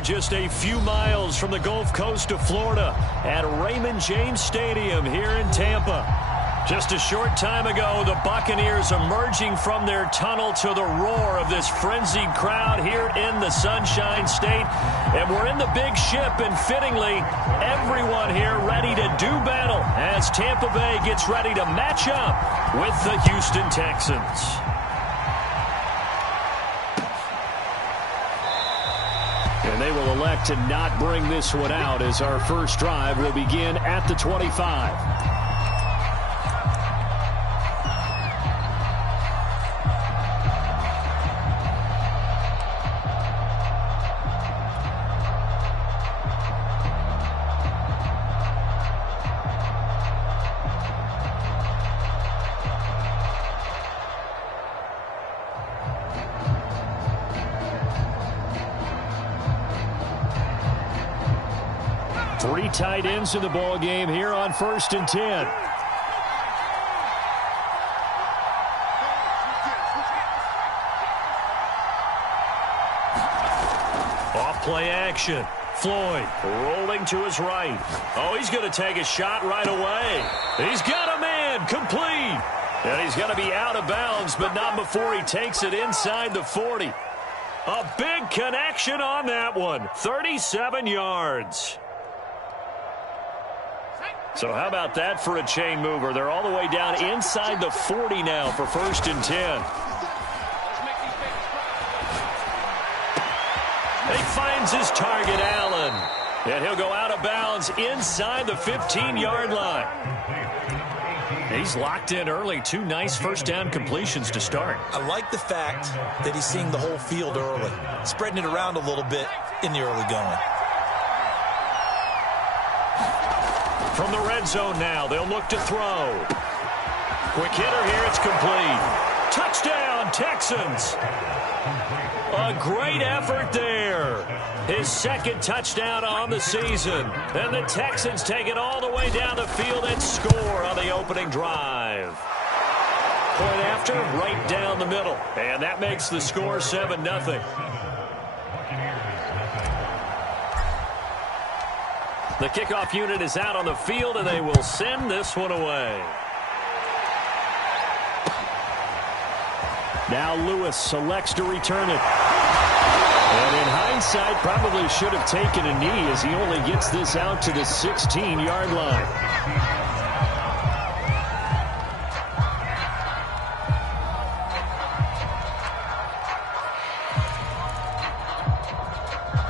are just a few miles from the Gulf Coast of Florida at Raymond James Stadium here in Tampa. Just a short time ago, the Buccaneers emerging from their tunnel to the roar of this frenzied crowd here in the Sunshine State. And we're in the big ship, and fittingly, everyone here ready to do battle as Tampa Bay gets ready to match up with the Houston Texans. And they will elect to not bring this one out as our first drive will begin at the 25. 3 tight ends in the ball game here on 1st and 10. Off play action. Floyd rolling to his right. Oh, he's going to take a shot right away. He's got a man. Complete. And he's going to be out of bounds, but not before he takes it inside the 40. A big connection on that one. 37 yards. So how about that for a chain mover? They're all the way down inside the 40 now for 1st and 10. He finds his target, Allen. And he'll go out of bounds inside the 15-yard line. He's locked in early. 2 nice first down completions to start. I like the fact that he's seeing the whole field early, spreading it around a little bit in the early going. From the red zone now, they'll look to throw. Quick hitter here, it's complete. Touchdown, Texans. A great effort there. His 2nd touchdown on the season. And the Texans take it all the way down the field and score on the opening drive. Point after, right down the middle. And that makes the score 7-0. The kickoff unit is out on the field, and they will send this one away. Now Lewis selects to return it. And in hindsight, probably should have taken a knee as he only gets this out to the 16-yard line.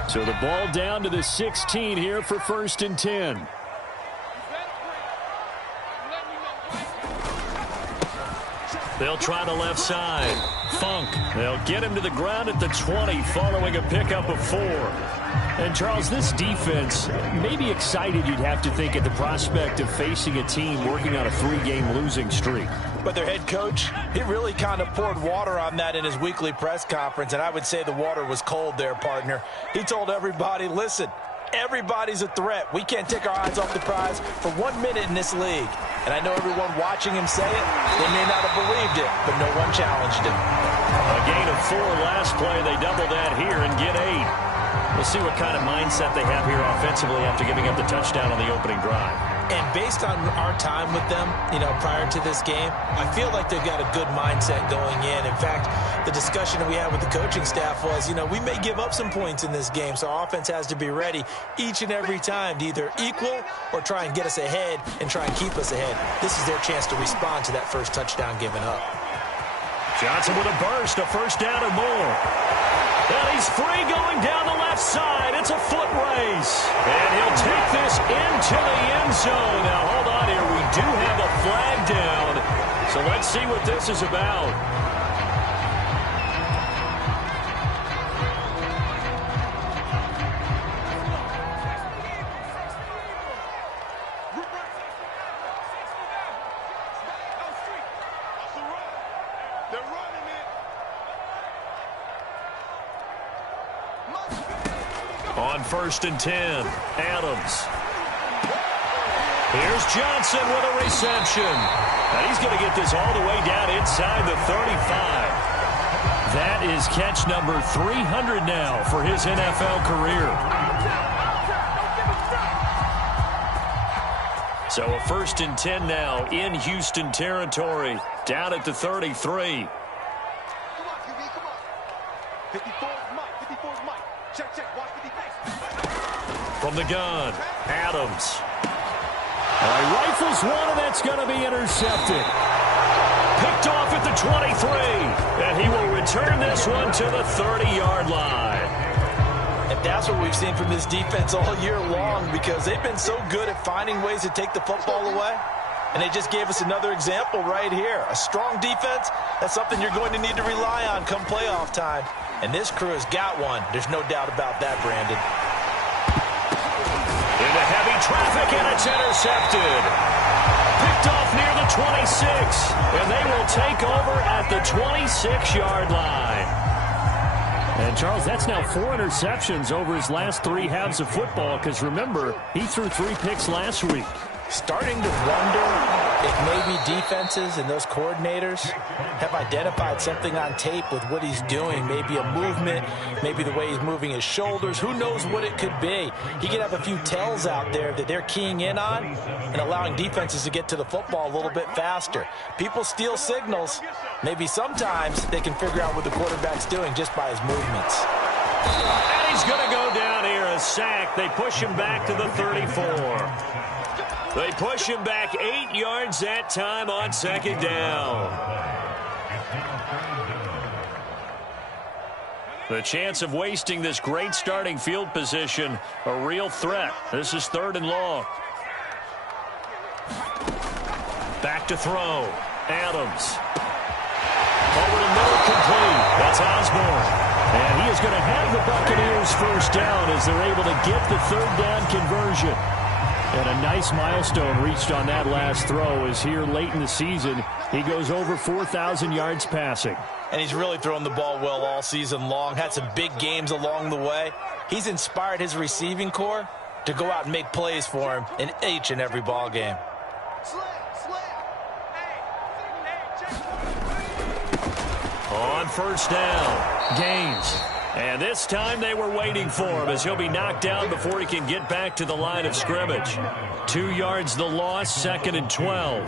So the ball down to the 16 here for 1st and 10. They'll try the left side. Funk. They'll get him to the ground at the 20 following a pickup of 4. And, Charles, this defense may be excited, you'd have to think, at the prospect of facing a team working on a 3-game losing streak. But their head coach, he really kind of poured water on that in his weekly press conference, and I would say the water was cold there, partner. He told everybody, listen, everybody's a threat. We can't take our eyes off the prize for 1 minute in this league. And I know everyone watching him say it, they may not have believed it, but no one challenged him. A gain of 4 last play. They double that here and get 8. We'll see what kind of mindset they have here offensively after giving up the touchdown on the opening drive. And based on our time with them, prior to this game, I feel like they've got a good mindset going in. In fact, the discussion that we had with the coaching staff was, we may give up some points in this game, so our offense has to be ready each and every time to either equal or try and get us ahead and try and keep us ahead. This is their chance to respond to that first touchdown given up. Johnson with a burst, a 1st down and more. And he's free going down the left side. It's a foot race. And he'll take this into the end zone. Now, hold on here. We do have a flag down. So let's see what this is about. On 1st and 10, Adams. Here's Johnson with a reception. And he's going to get this all the way down inside the 35. That That is catch number 300 now for his NFL career. So a 1st and 10 now in Houston territory, down at the 33. From the gun, Adams. Rifles one, and that's going to be intercepted. Picked off at the 23, and he will return this one to the 30-yard line. And that's what we've seen from this defense all year long, because they've been so good at finding ways to take the football away. And they just gave us another example right here. A strong defense, that's something you're going to need to rely on come playoff time. And this crew has got one. There's no doubt about that, Brandon. Into heavy traffic, and it's intercepted. Picked off near the 26, and they will take over at the 26-yard line. And, Charles, that's now 4 interceptions over his last 3 halves of football, because, remember, he threw 3 picks last week. Starting to wonder if maybe defenses and those coordinators have identified something on tape with what he's doing. Maybe a movement, maybe the way he's moving his shoulders. Who knows what it could be? He could have a few tells out there that they're keying in on and allowing defenses to get to the football a little bit faster. People steal signals. Maybe sometimes they can figure out what the quarterback's doing just by his movements. And he's going to go down here, a sack. They push him back to the 34. They push him back 8 yards that time on 2nd down. The chance of wasting this great starting field position, a real threat. This is 3rd and long. Back to throw. Adams. Over the middle, complete. That's Osborne. And he is going to have the Buccaneers first down as they're able to get the 3rd down conversion. And a nice milestone reached on that last throw is here late in the season. He goes over 4,000 yards passing. And he's really thrown the ball well all season long. Had some big games along the way. He's inspired his receiving corps to go out and make plays for him in each and every ball game. On 1st down, Gaines. And this time they were waiting for him as he'll be knocked down before he can get back to the line of scrimmage. 2 yards the loss, 2nd and 12.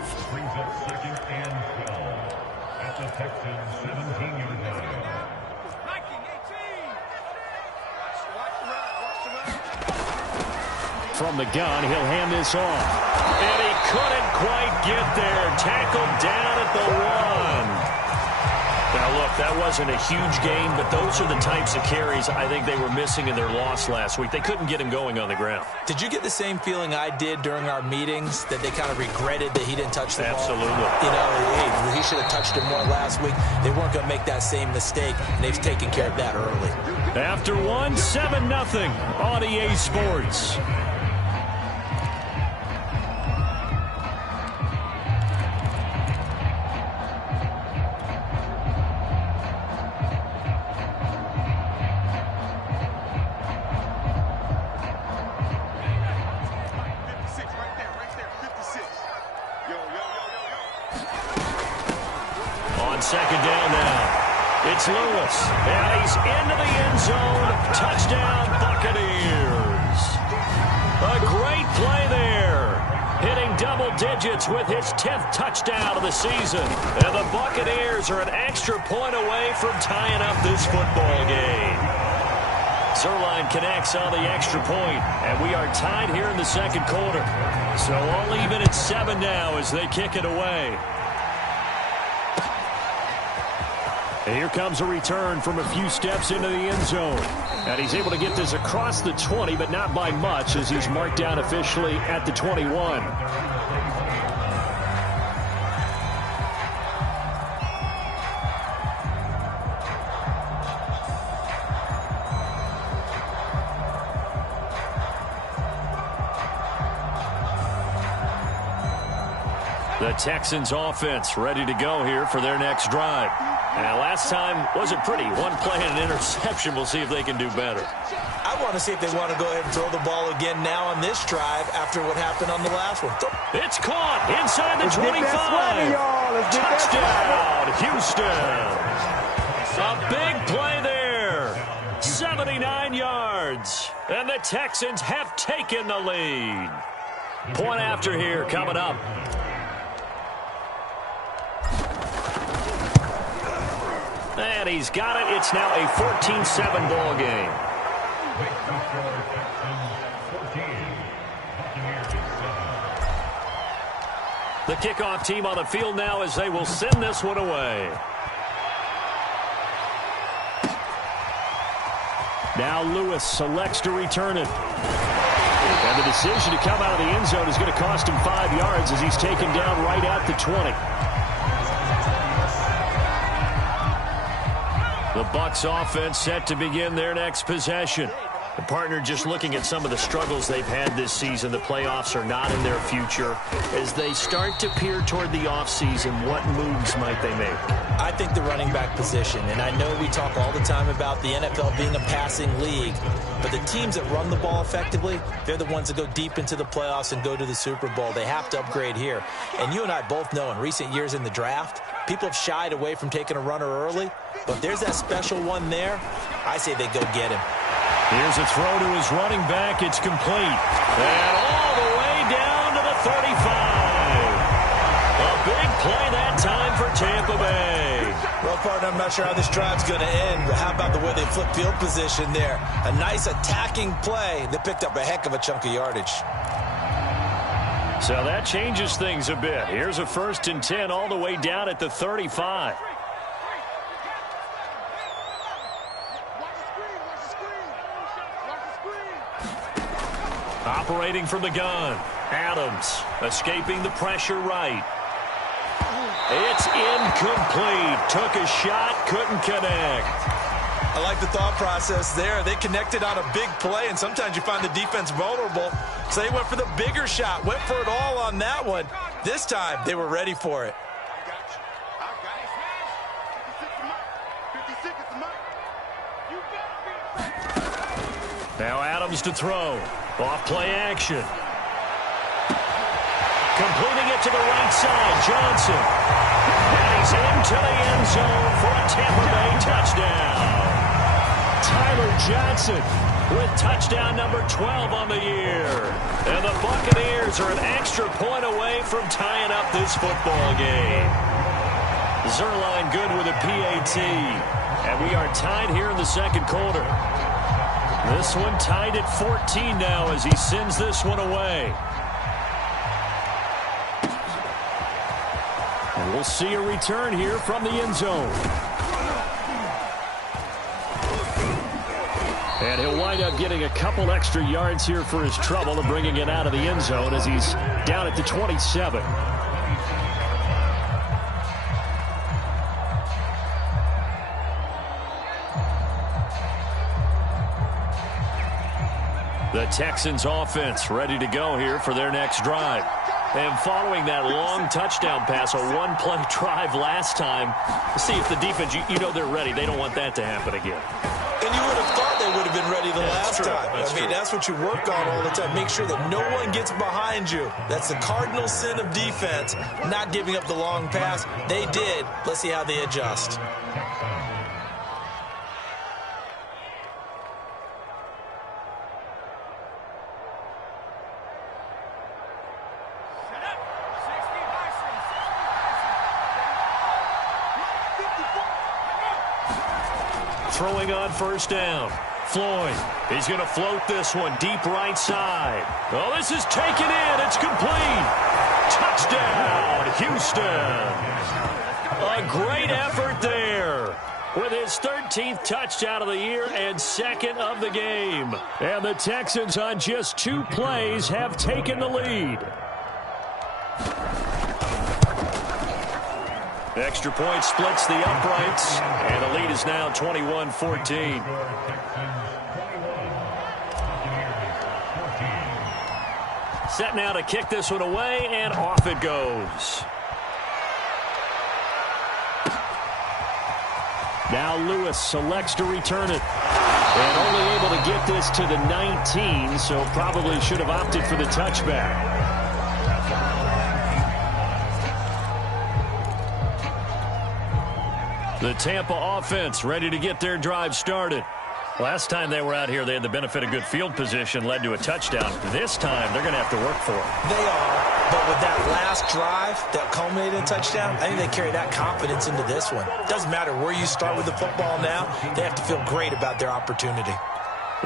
From the gun, he'll hand this off. And he couldn't quite get there. Tackled down at the 1. Now, look, that wasn't a huge gain, but those are the types of carries I think they were missing in their loss last week. They couldn't get him going on the ground. Did you get the same feeling I did during our meetings, that they kind of regretted that he didn't touch the ball? Absolutely. You know, hey, he should have touched it more last week. They weren't going to make that same mistake, and they've taken care of that early. After 1, 7-0 on EA Sports. Second down now. It's Lewis. And he's into the end zone. Touchdown, Buccaneers. A great play there. Hitting double digits with his 10th touchdown of the season. And the Buccaneers are an extra point away from tying up this football game. Zerline connects on the extra point, and we are tied here in the 2nd quarter. So all even at 7 now as they kick it away. And here comes a return from a few steps into the end zone. And he's able to get this across the 20, but not by much, as he's marked down officially at the 21. The Texans offense ready to go here for their next drive. And last time wasn't pretty. 1 play and an interception. We'll see if they can do better. I want to see if they want to go ahead and throw the ball again now on this drive after what happened on the last one. It's caught inside the 25. Touchdown, Houston. A big play there. 79 yards. And the Texans have taken the lead. Point after here coming up. And he's got it. It's now a 14-7 ball game. The kickoff team on the field now as they will send this one away. Now Lewis selects to return it. And the decision to come out of the end zone is going to cost him 5 yards as he's taken down right at the 20. The Bucs offense set to begin their next possession. The partner just looking at some of the struggles they've had this season. The playoffs are not in their future. As they start to peer toward the offseason, what moves might they make? I think the running back position, and I know we talk all the time about the NFL being a passing league, but the teams that run the ball effectively, they're the ones that go deep into the playoffs and go to the Super Bowl. They have to upgrade here. And you and I both know in recent years in the draft, people have shied away from taking a runner early, but if there's that special one there, I say they go get him. Here's a throw to his running back. It's complete. And all the way down to the 35. A big play that time for Tampa Bay. Well, partner, I'm not sure how this drive's going to end, but how about the way they flip field position there? A nice attacking play. They picked up a heck of a chunk of yardage. So that changes things a bit. Here's a 1st and 10 all the way down at the 35. Operating from the gun. Adams escaping the pressure right. It's incomplete. Took a shot, couldn't connect. I like the thought process there. They connected on a big play, and sometimes you find the defense vulnerable. So they went for the bigger shot, went for it all on that one. This time, they were ready for it. Now Adams to throw. Off play action. Completing it to the right side, Johnson. And he's into the end zone for a Tampa Bay touchdown. Tyler Johnson with touchdown number 12 on the year. And the Buccaneers are an extra point away from tying up this football game. Zerline good with a PAT. And we are tied here in the second quarter. This one tied at 14 now as he sends this one away. And we'll see a return here from the end zone. And he'll wind up getting a couple extra yards here for his trouble and bringing it out of the end zone as he's down at the 27. The Texans offense ready to go here for their next drive. And following that long touchdown pass, a one-play drive last time, see if the defense, you know they're ready. They don't want that to happen again. And you would have thought they would have been ready the last time. That's what you work on all the time. Make sure that no one gets behind you. That's the cardinal sin of defense, not giving up the long pass. They did. Let's see how they adjust. Throwing on first down. Floyd, he's going to float this one deep right side. Oh, this is taken in. It's complete. Touchdown, Houston. A great effort there with his 13th touchdown of the year and second of the game. And the Texans on just 2 plays have taken the lead. Extra point splits the uprights, and the lead is now 21-14. Set now to kick this one away, and off it goes. Now Lewis selects to return it. And only able to get this to the 19, so probably should have opted for the touchback. The Tampa offense ready to get their drive started. Last time they were out here, they had the benefit of good field position, led to a touchdown. This time, they're going to have to work for it. They are, but with that last drive that culminated in a touchdown, I think they carry that confidence into this one. It doesn't matter where you start with the football now. They have to feel great about their opportunity.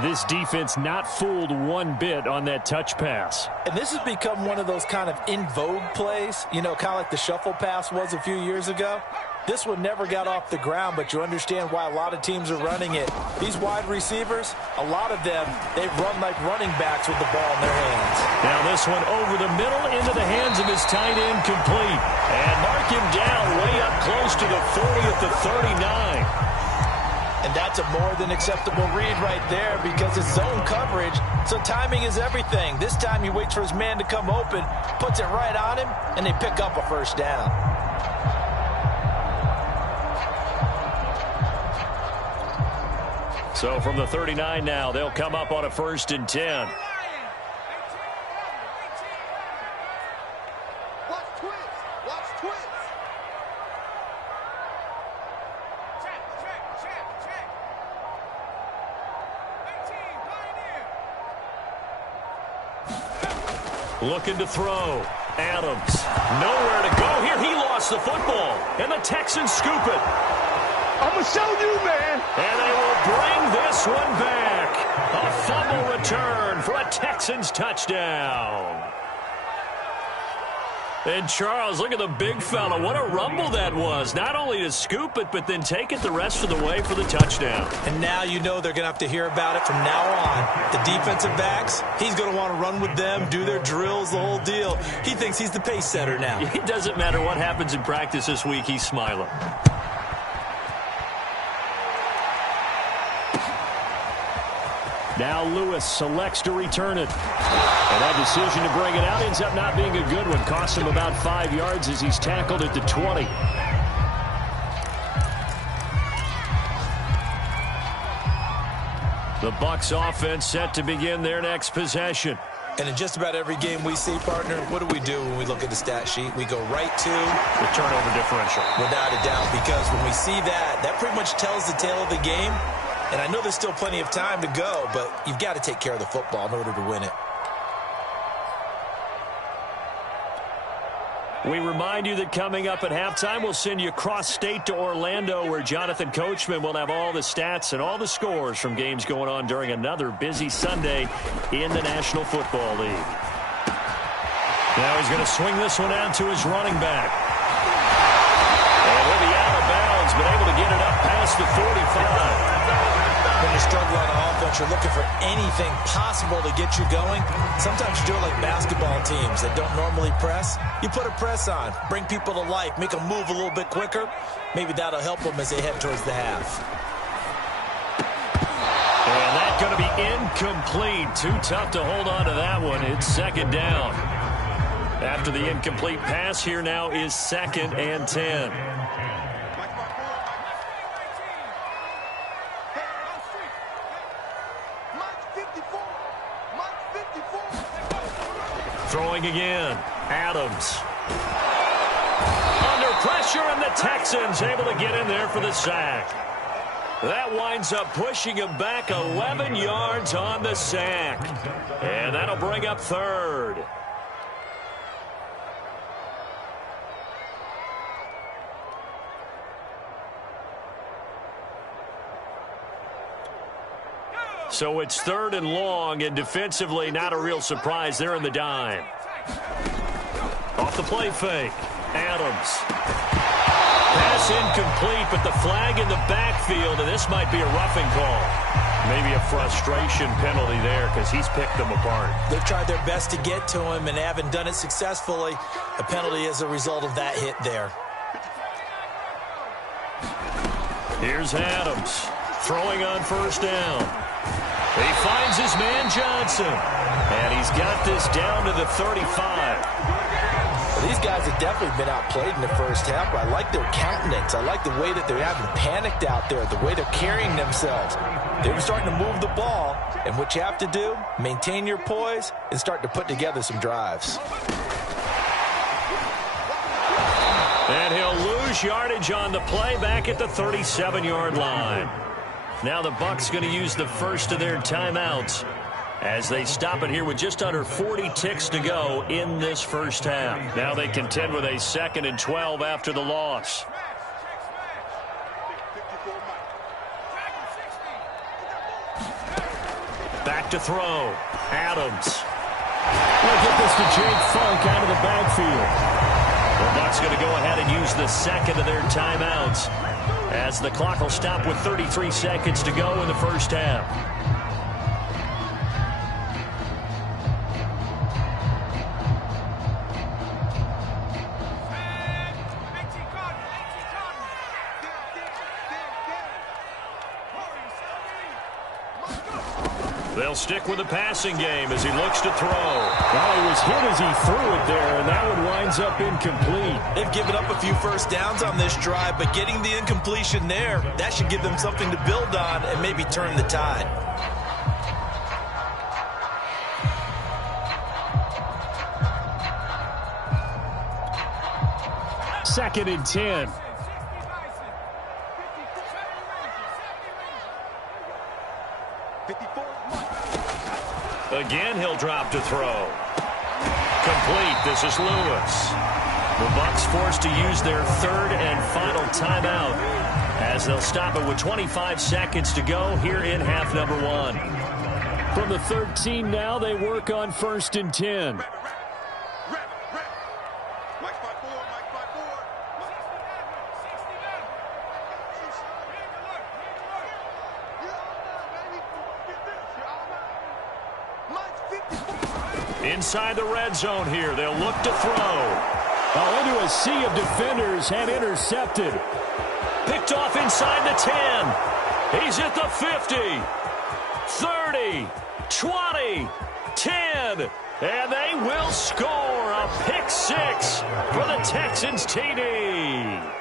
This defense not fooled one bit on that touch pass. And this has become one of those kind of in vogue plays, you know, kind of like the shuffle pass was a few years ago. This one never got off the ground, but you understand why a lot of teams are running it. These wide receivers, a lot of them, they run like running backs with the ball in their hands. Now this one over the middle into the hands of his tight end, complete. And mark him down way up close to the 40 at the 39. And that's a more than acceptable read right there because it's zone coverage, so timing is everything. This time he waits for his man to come open, puts it right on him, and they pick up a first down. So from the 39 now, they'll come up on a 1st and 10. Looking to throw. Adams. Nowhere to go here. He lost the football. And the Texans scoop it. I'm going to show you, man. And they will bring this one back. A fumble return for a Texans touchdown. And Charles, look at the big fella. What a rumble that was. Not only to scoop it, but then take it the rest of the way for the touchdown. And now you know they're going to have to hear about it from now on. The defensive backs, he's going to want to run with them, do their drills, the whole deal. He thinks he's the pace setter now. It doesn't matter what happens in practice this week. He's smiling. Now Lewis selects to return it. And that decision to bring it out ends up not being a good one. Costs him about 5 yards as he's tackled at the 20. The Bucs offense set to begin their next possession. And in just about every game we see, partner, what do when we look at the stat sheet? We go right to the turnover differential. Without a doubt, because when we see that, that pretty much tells the tale of the game. And I know there's still plenty of time to go, but you've got to take care of the football in order to win it. We remind you that coming up at halftime, we'll send you cross-state to Orlando, where Jonathan Coachman will have all the stats and all the scores from games going on during another busy Sunday in the National Football League. Now he's going to swing this one out to his running back. And he'll be out of bounds, but able to get it up past the 45. When you struggle on offense, you're looking for anything possible to get you going. Sometimes you do it like basketball teams that don't normally press. You put a press on, bring people to life, make them move a little bit quicker. Maybe that'll help them as they head towards the half. And that's going to be incomplete. Too tough to hold on to that one. It's 2nd down. After the incomplete pass, here now is 2nd and 10. Throwing again. Adams. Under pressure, and the Texans able to get in there for the sack. That winds up pushing him back 11 yards on the sack. And that'll bring up 3rd. So it's 3rd and long, and defensively not a real surprise. They're in the dime. Off the play fake. Adams. Pass incomplete, but the flag in the backfield, and this might be a roughing call. Maybe a frustration penalty there because he's picked them apart. They've tried their best to get to him and haven't done it successfully. A penalty as a result of that hit there. Here's Adams throwing on 1st down. He finds his man Johnson, and he's got this down to the 35. Well, these guys have definitely been outplayed in the first half, but I like their countenance. I like the way that they haven't panicked out there, the way they're carrying themselves. They're starting to move the ball, and what you have to do, maintain your poise and start to put together some drives. And he'll lose lose yardage on the play back at the 37-yard line. Now the Bucs going to use the first of their timeouts as they stop it here with just under 40 ticks to go in this first half. Now they contend with a 2nd and 12 after the loss. Back to throw. Adams. They'll get this to Jake Funk out of the backfield. The Bucs going to go ahead and use the second of their timeouts as the clock will stop with 33 seconds to go in the first half. They'll stick with the passing game as he looks to throw. Well, he was hit as he threw it there, and that one winds up incomplete. They've given up a few first downs on this drive, but getting the incompletion there, that should give them something to build on and maybe turn the tide. Second and 10. Again, he'll drop to throw. Complete. This is Lewis. The Bucs forced to use their third and final timeout as they'll stop it with 25 seconds to go here in half number 1. From the 13 now, they work on 1st and 10. Inside the red zone here, they'll look to throw. Oh, into a sea of defenders and intercepted. Picked off inside the 10. He's at the 50, 30, 20, 10. And they will score a pick 6 for the Texans TD.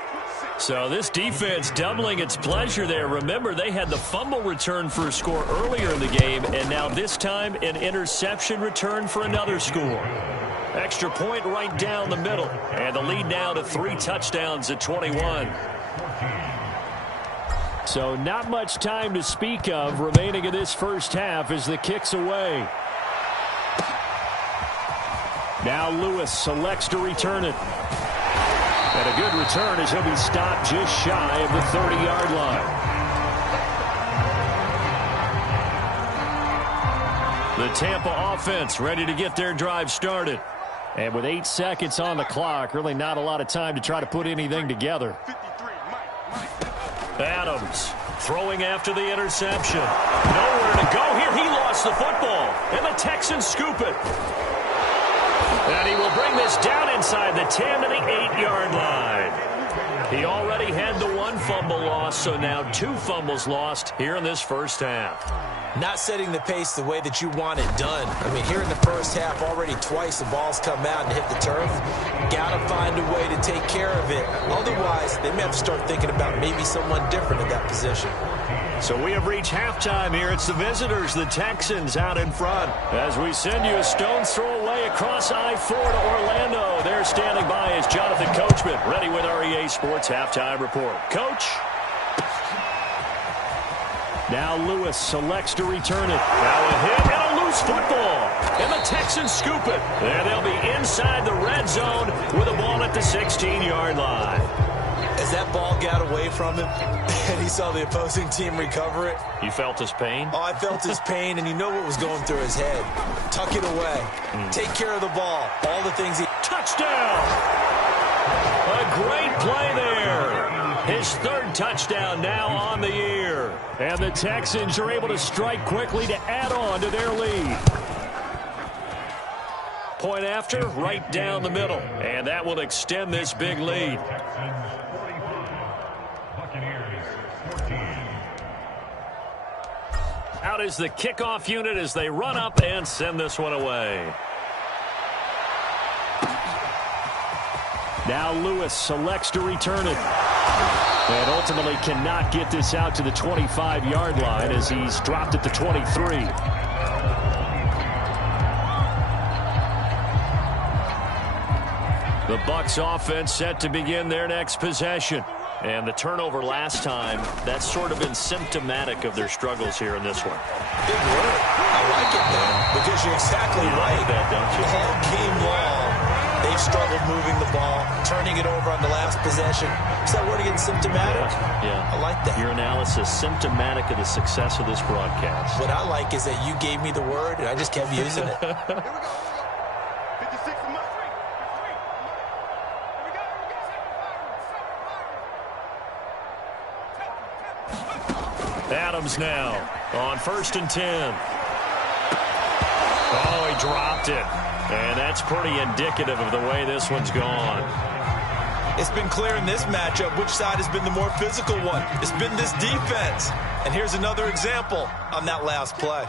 So this defense doubling its pleasure there. Remember, they had the fumble return for a score earlier in the game, and now this time an interception return for another score. Extra point right down the middle, and the lead now to 3 touchdowns at 21. So not much time to speak of remaining in this first half as the kick's away. Now Lewis selects to return it. And a good return as he'll be stopped just shy of the 30-yard line. The Tampa offense ready to get their drive started. And with 8 seconds on the clock, really not a lot of time to try to put anything together. Adams throwing after the interception. Nowhere to go here. He lost the football. And the Texans scoop it. And he will bring this down inside the 10 to the 8-yard line. He already had the 1 fumble loss, so now 2 fumbles lost here in this first half. Not setting the pace the way that you want it done. I mean, here in the first half, already twice the ball's come out and hit the turf. Got to find a way to take care of it. Otherwise, they may have to start thinking about maybe someone different at that position. So we have reached halftime here. It's the visitors, the Texans, out in front. As we send you a stone's throw away across I-4 to Orlando. There standing by is Jonathan Coachman, ready with our EA Sports Halftime Report. Coach. Now Lewis selects to return it. Now a hit and a loose football. And the Texans scoop it. And they'll be inside the red zone with a ball at the 16-yard line. As that ball got away from him and he saw the opposing team recover it. You felt his pain? Oh, I felt his pain, and you know what was going through his head. Tuck it away. Take care of the ball. All the things he... Touchdown! A great play there. His 3rd touchdown now on the year. And the Texans are able to strike quickly to add on to their lead. Point after, right down the middle. And that will extend this big lead. Out is the kickoff unit as they run up and send this one away. Now Lewis selects to return it. And ultimately cannot get this out to the 25-yard line as he's dropped at the 23. The Bucs offense set to begin their next possession. And the turnover last time, that's sort of been symptomatic of their struggles here in this one. Big word. I like it, though, because you're exactly right. Like that, don't you? All game long, they've struggled moving the ball, turning it over on the last possession. Is that word again, symptomatic? Yeah. I like that. Your analysis, symptomatic of the success of this broadcast. What I like is that you gave me the word, and I just kept using it. Here we go. 56 and much. Adams now on 1st and 10. Oh, he dropped it. And that's pretty indicative of the way this one's gone. It's been clear in this matchup which side has been the more physical one. It's been this defense. And here's another example on that last play.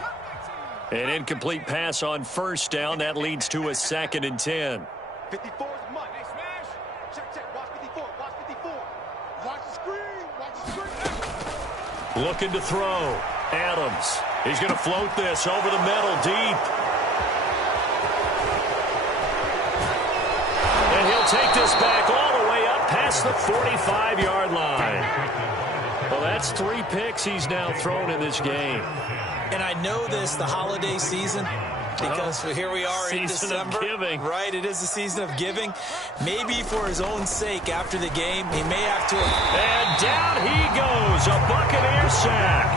An incomplete pass on 1st down. That leads to a 2nd and 10. 54 is much. Hey, smash. Check. Watch 54. Watch 54. Watch the screen. Watch the screen. Looking to throw. Adams. He's going to float this over the middle deep. And he'll take this back all the way up past the 45-yard line. Well, that's 3 picks he's now thrown in this game. And I know this, the holiday season, because here we are in December. Season of giving. Right, it is the season of giving. Maybe for his own sake after the game, he may have to. And down he goes, a Buccaneer sack.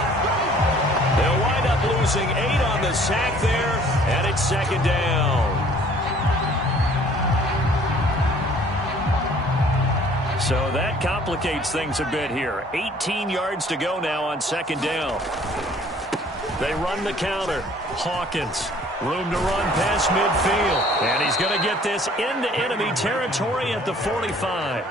They'll wind up losing 8 on the sack there, and it's 2nd down. So that complicates things a bit here. 18 yards to go now on 2nd down. They run the counter. Hawkins, room to run past midfield. And he's going to get this into enemy territory at the 45.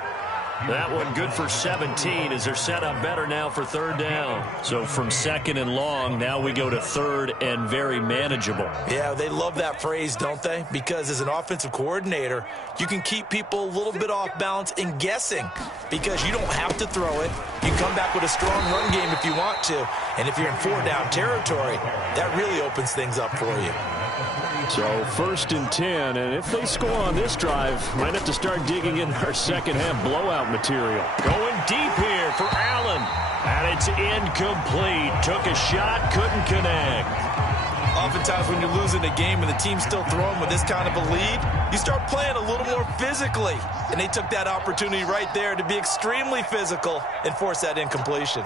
That one good for 17 as they're set up better now for 3rd down. So from 2nd and long, now we go to 3rd and very manageable. Yeah, they love that phrase, don't they? Because as an offensive coordinator, you can keep people a little bit off balance and guessing because you don't have to throw it. You can come back with a strong run game if you want to. And if you're in 4-down territory, that really opens things up for you. So 1st and 10, and if they score on this drive, might have to start digging in our second-half blowout material. Going deep here for Allen. And it's incomplete. Took a shot, couldn't connect. Oftentimes when you're losing a game and the team's still throwing with this kind of a lead, you start playing a little more physically. And they took that opportunity right there to be extremely physical and force that incompletion.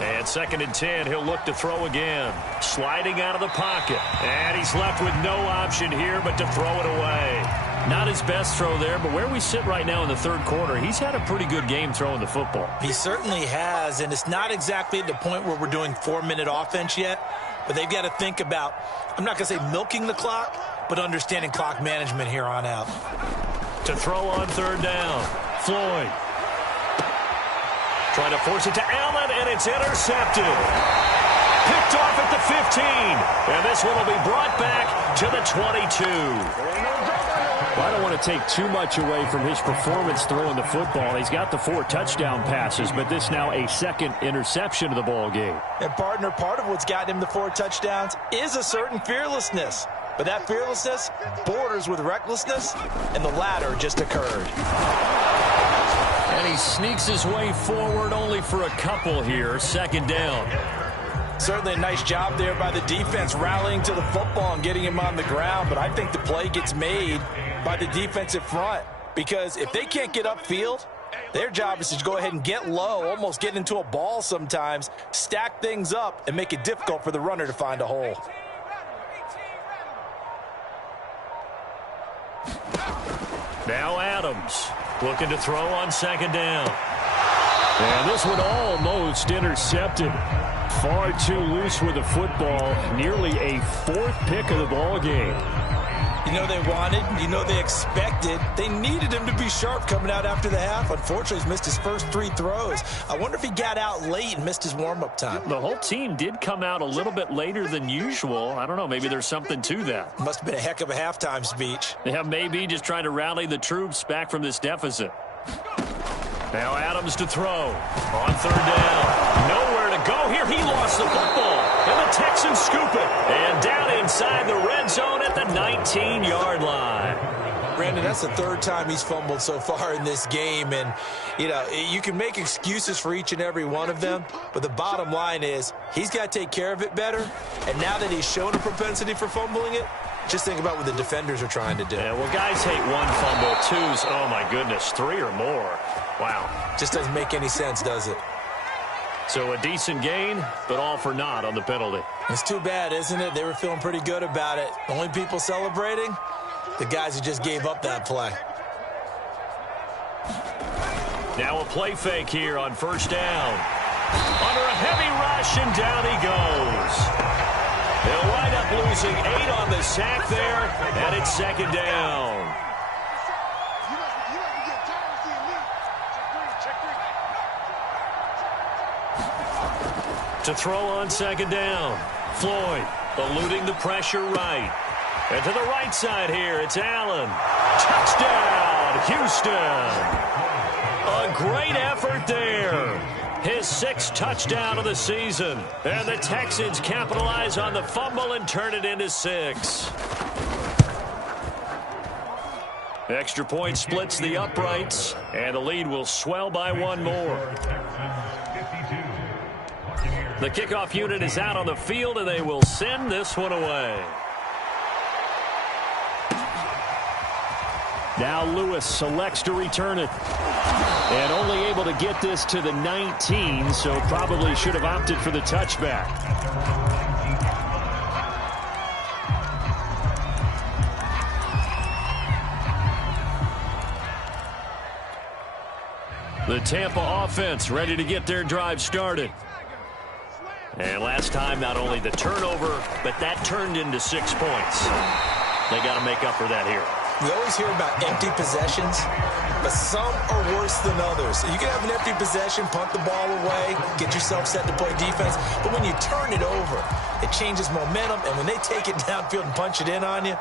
And 2nd and 10, he'll look to throw again. Sliding out of the pocket. And he's left with no option here but to throw it away. Not his best throw there, but where we sit right now in the 3rd quarter, he's had a pretty good game throwing the football. He certainly has, and it's not exactly at the point where we're doing 4-minute offense yet, but they've got to think about, I'm not going to say milking the clock, but understanding clock management here on out. To throw on 3rd down, Floyd. Trying to force it to Allen, and it's intercepted. Picked off at the 15, and this one will be brought back to the 22. Well, I don't want to take too much away from his performance throwing the football. He's got the 4 touchdown passes, but this now a 2nd interception of the ball game. And, partner, part of what's gotten him the 4 touchdowns is a certain fearlessness. But that fearlessness borders with recklessness, and the latter just occurred. And he sneaks his way forward only for a couple here. 2nd down. Certainly a nice job there by the defense rallying to the football and getting him on the ground. But I think the play gets made by the defensive front. Because if they can't get upfield, their job is to go ahead and get low, almost get into a ball sometimes, stack things up, and make it difficult for the runner to find a hole. Now Adams looking to throw on 2nd down. And this one almost intercepted. Far too loose with the football. Nearly a 4th pick of the ball game. You know they wanted, you know they expected. They needed him to be sharp coming out after the half. Unfortunately, he's missed his first 3 throws. I wonder if he got out late and missed his warm-up time. The whole team did come out a little bit later than usual. I don't know, maybe there's something to that. Must have been a heck of a halftime speech. Yeah, maybe just trying to rally the troops back from this deficit. Now Adams to throw on 3rd down. Nowhere to go here. He lost the football. And the Texans scoop it. And down inside the red zone at the 19-yard line. Brandon, that's the third time he's fumbled so far in this game. And, you know, you can make excuses for each and every one of them, but the bottom line is he's got to take care of it better. And now that he's shown a propensity for fumbling it, just think about what the defenders are trying to do. Yeah, well, guys hate one fumble, twos, oh, my goodness, 3 or more. Wow. Just doesn't make any sense, does it? So a decent gain, but all for naught on the penalty. It's too bad, isn't it? They were feeling pretty good about it. The only people celebrating, the guys who just gave up that play. Now a play fake here on first down. Under a heavy rush, and down he goes. They'll wind up losing 8 on the sack there, and it's second down. To throw on second down. Floyd eluding the pressure right. And to the right side here, it's Allen. Touchdown, Houston. A great effort there. His 6th touchdown of the season. And the Texans capitalize on the fumble and turn it into 6. Extra point splits the uprights, and the lead will swell by 1 more. The kickoff unit is out on the field, and they will send this one away. Now Lewis selects to return it. And only able to get this to the 19, so probably should have opted for the touchback. The Tampa offense ready to get their drive started. And last time, not only the turnover, but that turned into 6 points. They got to make up for that here. We always hear about empty possessions, but some are worse than others. You can have an empty possession, punt the ball away, get yourself set to play defense, but when you turn it over, it changes momentum, and when they take it downfield and punch it in on you,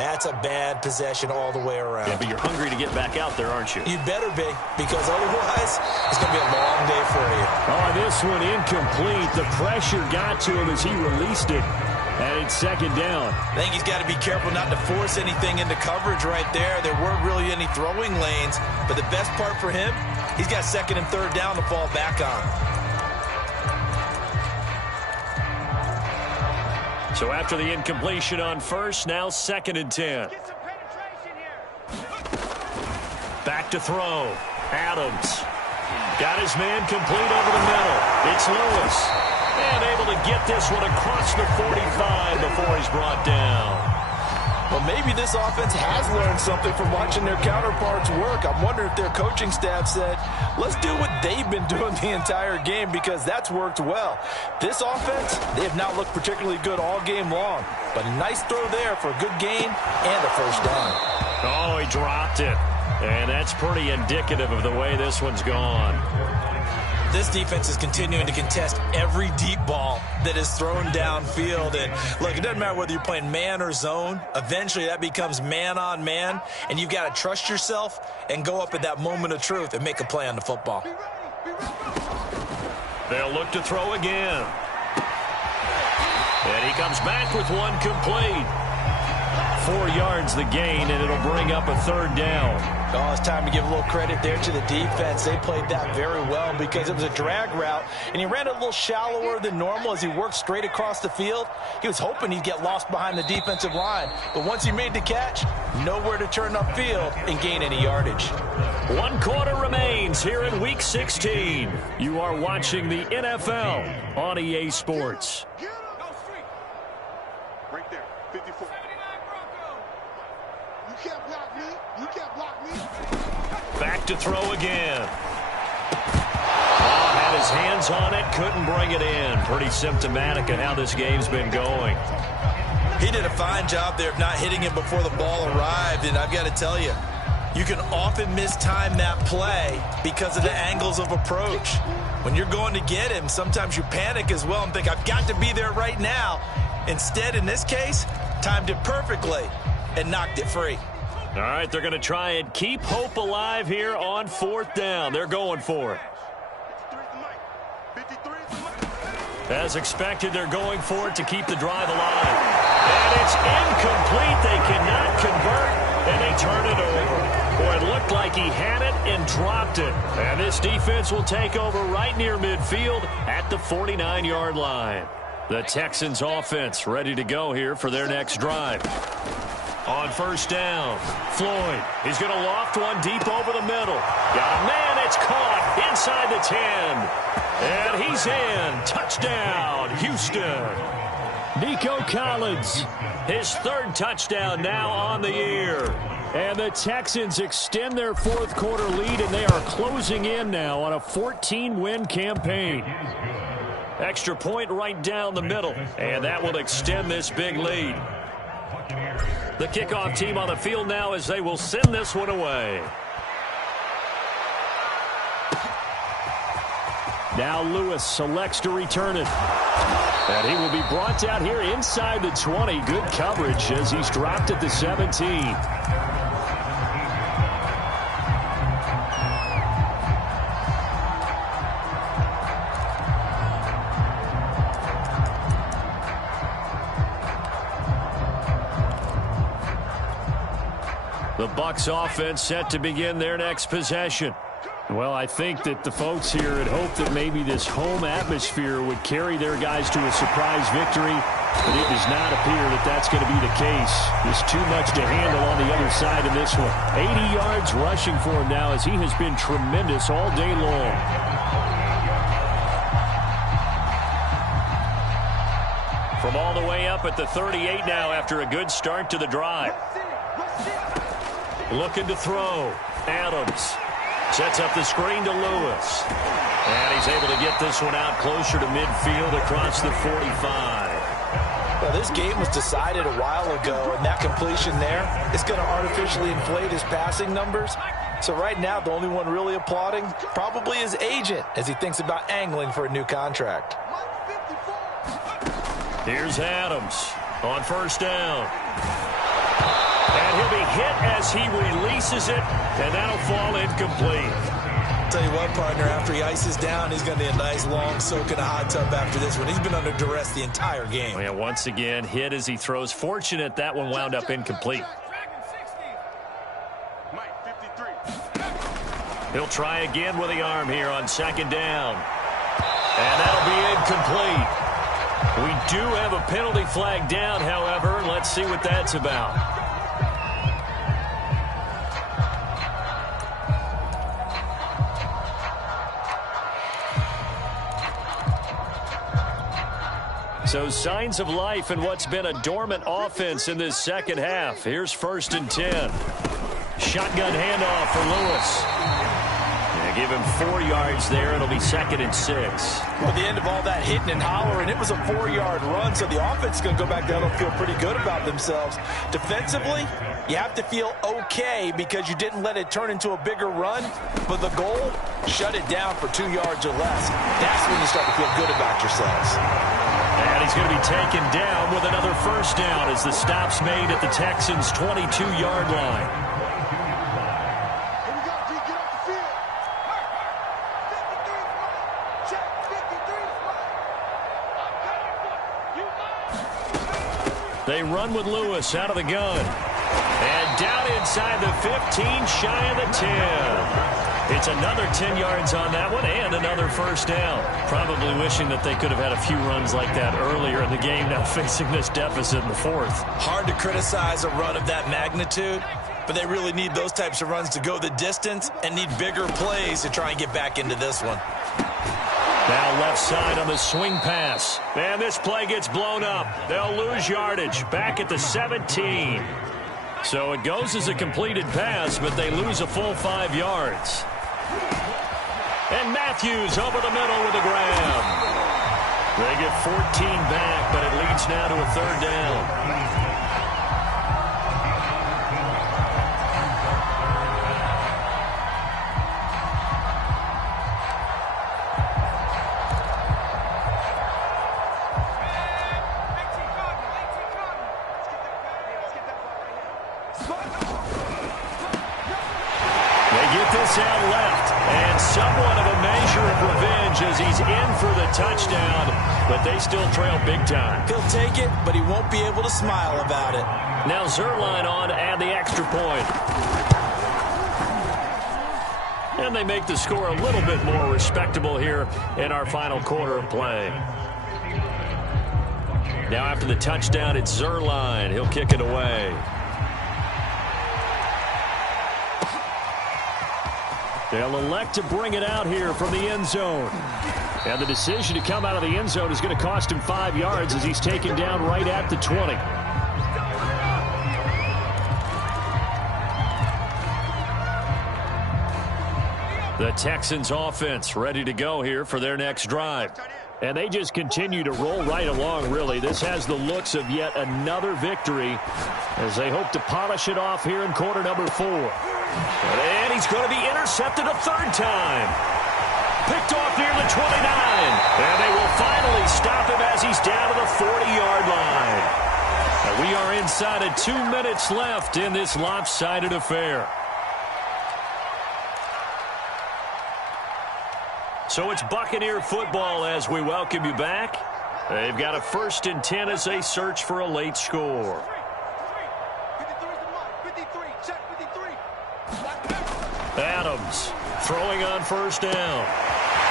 that's a bad possession all the way around. Yeah, but you're hungry to get back out there, aren't you? You better be, because otherwise, it's going to be a long day for you. Oh, this one incomplete. The pressure got to him as he released it. And it's second down. I think he's got to be careful not to force anything into coverage right there. There weren't really any throwing lanes, but the best part for him, he's got second and third down to fall back on. So after the incompletion on first, now second and 10. Back to throw. Adams. Got his man complete over the middle. It's Lewis. And able to get this one across the 45 before he's brought down. Well, maybe this offense has learned something from watching their counterparts work. I'm wondering if their coaching staff said, let's do what they've been doing the entire game, because that's worked well. This offense, they have not looked particularly good all game long. But a nice throw there for a good gain and a first down. Oh, he dropped it. And that's pretty indicative of the way this one's gone. This defense is continuing to contest every deep ball that is thrown downfield. And look, it doesn't matter whether you're playing man or zone. Eventually that becomes man on man, and you've got to trust yourself and go up at that moment of truth and make a play on the football. They'll look to throw again. And he comes back with one complete. 4 yards the gain, and it'll bring up a third down. Oh, it's time to give a little credit there to the defense. They played that very well because it was a drag route, and he ran it a little shallower than normal as he worked straight across the field. He was hoping he'd get lost behind the defensive line, but once he made the catch, nowhere to turn upfield and gain any yardage. 1 quarter remains here in Week 16. You are watching the NFL on EA Sports. Right there, 54. You can't block me. You can't block me. Back to throw again. Oh, had his hands on it, couldn't bring it in. Pretty symptomatic of how this game's been going. He did a fine job there of not hitting it before the ball arrived, and I've got to tell you, you can often mistime that play because of the angles of approach. When you're going to get him, sometimes you panic as well and think, I've got to be there right now. Instead, in this case, timed it perfectly and knocked it free. All right, they're going to try and keep hope alive here on 4th down. They're going for it. As expected, they're going for it to keep the drive alive. And it's incomplete. They cannot convert, and they turn it over. Boy, it looked like he had it and dropped it. And this defense will take over right near midfield at the 49-yard line. The Texans offense ready to go here for their next drive. On first down, Floyd. He's going to loft one deep over the middle. Got a man. It's caught inside the 10. And he's in. Touchdown, Houston. Nico Collins, his third touchdown now on the year. And the Texans extend their fourth quarter lead, and they are closing in now on a 14-win campaign. Extra point right down the middle, and that will extend this big lead. The kickoff team on the field now as they will send this one away. Now Lewis selects to return it. And he will be brought down here inside the 20. Good coverage as he's dropped at the 17. The Bucs offense set to begin their next possession. Well, I think that the folks here had hoped that maybe this home atmosphere would carry their guys to a surprise victory, but it does not appear that that's going to be the case. There's too much to handle on the other side of this one. 80 yards rushing for him now as he has been tremendous all day long. From all the way up at the 38 now after a good start to the drive. Looking to throw. Adams. Sets up the screen to Lewis. And he's able to get this one out closer to midfield across the 45. Well, this game was decided a while ago, and that completion there is going to artificially inflate his passing numbers. So right now, the only one really applauding probably his agent as he thinks about angling for a new contract. Here's Adams on first down. And he'll be hit as he releases it, and that'll fall incomplete. Tell you what, partner, after he ices down, he's going to need a nice long soak in a hot tub after this one. He's been under duress the entire game. Oh, yeah, once again, hit as he throws. Fortunate that one wound up incomplete. He'll try again with the arm here on second down. And that'll be incomplete. We do have a penalty flag down, however. Let's see what that's about. So signs of life in what's been a dormant offense in this second half. Here's 1st and 10. Shotgun handoff for Lewis. Yeah, give him 4 yards there. It'll be 2nd and 6. Well, the end of all that hitting and hollering, it was a 4-yard run, so the offense is going to go back there and feel pretty good about themselves. Defensively, you have to feel okay because you didn't let it turn into a bigger run, but the goal, shut it down for 2 yards or less. That's when you start to feel good about yourselves. And he's going to be taken down with another first down as the stop's made at the Texans' 22-yard line. Here we go, G, get off the field. 53 check, 53 They run with Lewis out of the gun. And down inside the 15, shy of the 10. It's another 10 yards on that one and another first down. Probably wishing that they could have had a few runs like that earlier in the game, now facing this deficit in the 4th. Hard to criticize a run of that magnitude, but they really need those types of runs to go the distance and need bigger plays to try and get back into this one. Now left side on the swing pass. And this play gets blown up. They'll lose yardage back at the 17. So it goes as a completed pass, but they lose a full 5 yards. And Matthews over the middle with a grab. They get 14 back, but it leads now to a 3rd down. They get this out left. And somewhat of a measure of revenge as he's in for the touchdown, but they still trail big time. He'll take it, but he won't be able to smile about it. Now Zerline on to add the extra point. And they make the score a little bit more respectable here in our final quarter of play. Now after the touchdown, it's Zerline. He'll kick it away. They'll elect to bring it out here from the end zone. And the decision to come out of the end zone is going to cost him 5 yards as he's taken down right at the 20. The Texans offense ready to go here for their next drive. And they just continue to roll right along, really. This has the looks of yet another victory as they hope to polish it off here in quarter number 4. And he's going to be intercepted a third time. Picked off near the 29. And they will finally stop him as he's down to the 40-yard line. And we are inside of 2 minutes left in this lopsided affair. So it's Buccaneer football as we welcome you back. They've got a 1st and 10 as they search for a late score. 53, check 53. Adams throwing on 1st down.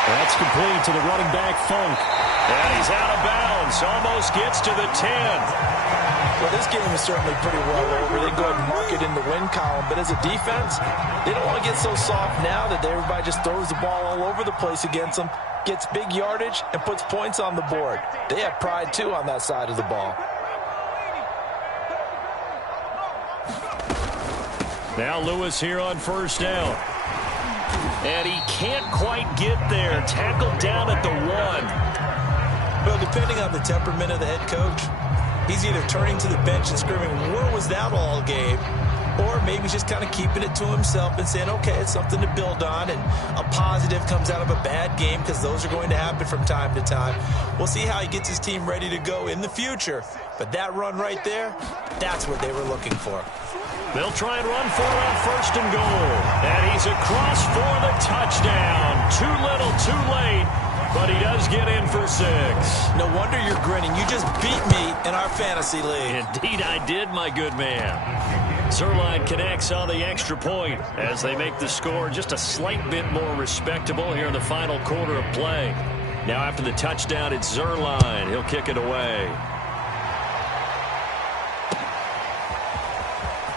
That's complete to the running back, Funk. And he's out of bounds. Almost gets to the 10. Well, this game is certainly pretty well over. They go ahead and mark it in the win column. But as a defense, they don't want to get so soft now that everybody just throws the ball all over the place against them, gets big yardage, and puts points on the board. They have pride, too, on that side of the ball. Now Lewis here on 1st down. And he can't quite get there. Tackled down at the 1. Well, depending on the temperament of the head coach, he's either turning to the bench and screaming, where was that all game? Or maybe just kind of keeping it to himself and saying, okay, it's something to build on, and a positive comes out of a bad game because those are going to happen from time to time. We'll see how he gets his team ready to go in the future. But that run right there, that's what they were looking for. They'll try and run for it on 1st and goal. And he's across for the touchdown. Too little, too late. But he does get in for 6. No wonder you're grinning. You just beat me in our fantasy league. Indeed I did, my good man. Zerline connects on the extra point as they make the score just a slight bit more respectable here in the final quarter of play. Now after the touchdown, it's Zerline. He'll kick it away.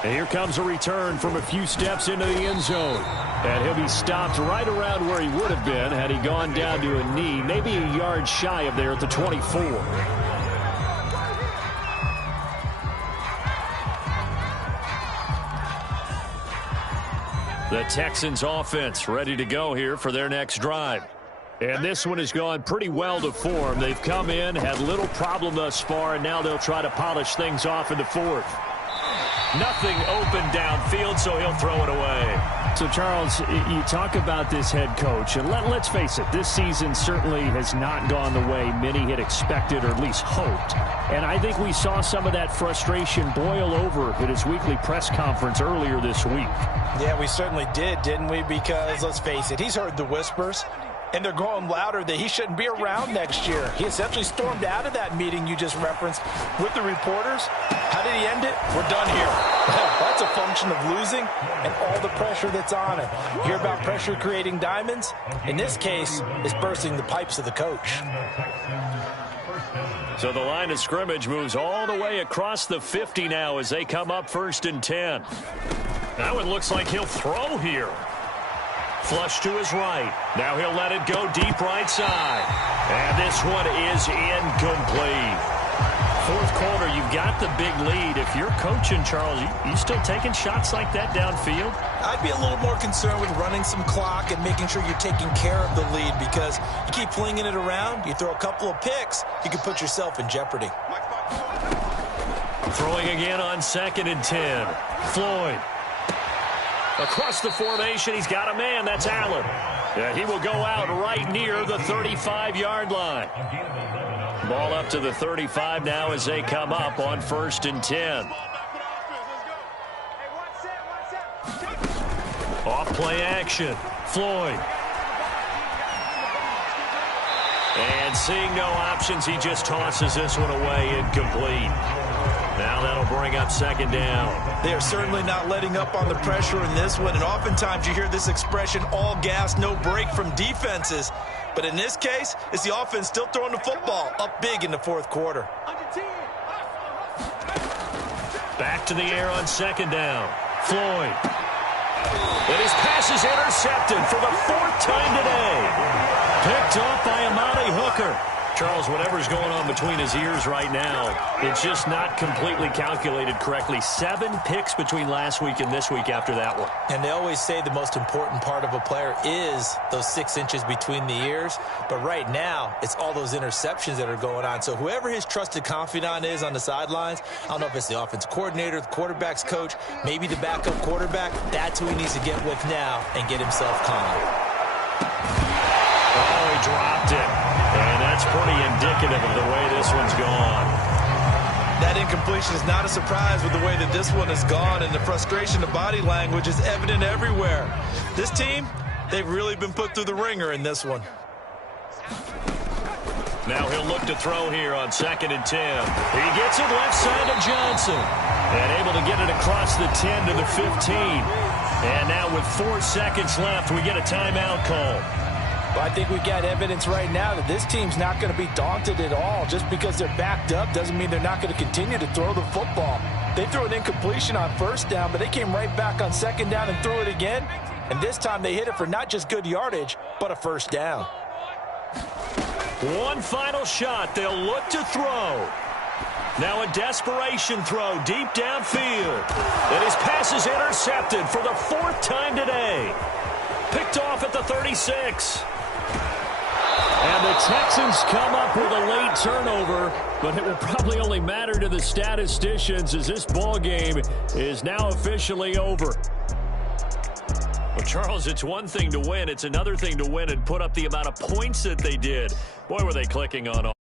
And here comes a return from a few steps into the end zone. And he'll be stopped right around where he would have been had he gone down to a knee, maybe a yard shy of there at the 24. The Texans offense ready to go here for their next drive. And this one has gone pretty well to form. They've come in, had little problem thus far, and now they'll try to polish things off in the 4th. Nothing open downfield, so he'll throw it away. So, Charles, you talk about this head coach, and let's face it, this season certainly has not gone the way many had expected or at least hoped. And I think we saw some of that frustration boil over at his weekly press conference earlier this week. Yeah, we certainly did, didn't we? Because, let's face it, he's heard the whispers, and they're growing louder that he shouldn't be around next year. He essentially stormed out of that meeting you just referenced with the reporters. How did he end it? We're done here. That's a function of losing and all the pressure that's on him. Hear about pressure creating diamonds? In this case, it's bursting the pipes of the coach. So the line of scrimmage moves all the way across the 50 now as they come up 1st and 10. Now it looks like he'll throw here. Flush to his right. Now he'll let it go deep right side. And this one is incomplete. 4th quarter, you've got the big lead. If you're coaching, Charles, you still taking shots like that downfield? I'd be a little more concerned with running some clock and making sure you're taking care of the lead, because you keep flinging it around, you throw a couple of picks, you can put yourself in jeopardy. Throwing again on 2nd and 10. Floyd. Across the formation, he's got a man. That's Allen. And he will go out right near the 35-yard line. Ball up to the 35 now as they come up on 1st and 10. Off play action. Floyd. And seeing no options, he just tosses this one away, incomplete. Now that'll bring up second down. They are certainly not letting up on the pressure in this one, and oftentimes you hear this expression, all gas, no break from defenses. But in this case, it's the offense still throwing the football up big in the fourth quarter. Back to the air on second down. Floyd. And his pass is intercepted for the fourth time today. Picked off by Amani Hooker. Charles, whatever's going on between his ears right now, it's just not completely calculated correctly. 7 picks between last week and this week after that one. And they always say the most important part of a player is those 6 inches between the ears. But right now, it's all those interceptions that are going on. So whoever his trusted confidant is on the sidelines, I don't know if it's the offense coordinator, the quarterback's coach, maybe the backup quarterback, that's who he needs to get with now and get himself calm. Oh, he dropped it. And that's pretty indicative of the way this one's gone. That incompletion is not a surprise with the way that this one has gone, and the frustration of body language is evident everywhere. This team, they've really been put through the ringer in this one. Now he'll look to throw here on 2nd and 10. He gets it left side to Johnson. And able to get it across the 10 to the 15. And now with 4 seconds left, we get a timeout call. Well, I think we got evidence right now that this team's not going to be daunted at all. Just because they're backed up doesn't mean they're not going to continue to throw the football. They threw an incompletion on first down, but they came right back on second down and threw it again. And this time they hit it for not just good yardage, but a first down. One final shot. They'll look to throw. Now a desperation throw deep downfield. And his pass is intercepted for the 4th time today. Picked off at the 36. And the Texans come up with a late turnover, but it will probably only matter to the statisticians as this ball game is now officially over. Well, Charles, it's one thing to win. It's another thing to win and put up the amount of points that they did. Boy, were they clicking on all.